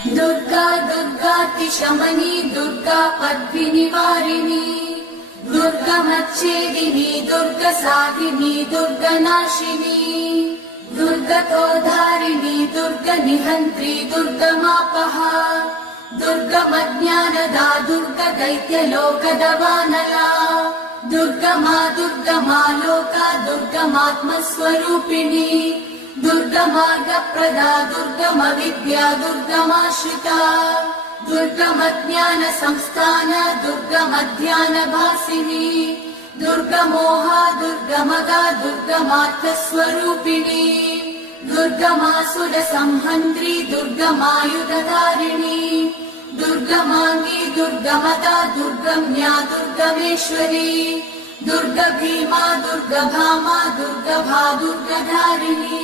दुर्गा दुर्गातिशमनी दुर्गा पद्मिनिवारिणी दुर्गमच्छेदिनी दुर्गसाधिनी दुर्गनाशिनी दुर्गतोधारिणी दुर्गनिहन्त्री दुर्गमापहा दुर्गमज्ञानदा दुर्गदैत्यलोकदवानला दुर्गमा दुर्गमा लोका दुर्गमात्मस्वरूपिणी दुर्गमार्गप्रदा दुर्गमविद्या दुर्गमाश्रिता दुर्गमज्ञानसंस्थान दुर्गमध्यानभासिनी दुर्गमोहा दुर्गमगा दुर्गमार्थस्वरूपिणी दुर्गमासुरसंहन्त्री दुर्गमायुधधारिणी दुर्गमाङ्गी दुर्गमदा दुर्गम्या दुर्गमेश्वरी दुर्गभीमा दुर्गभामा दुर्गभा दुर्गधारिणी।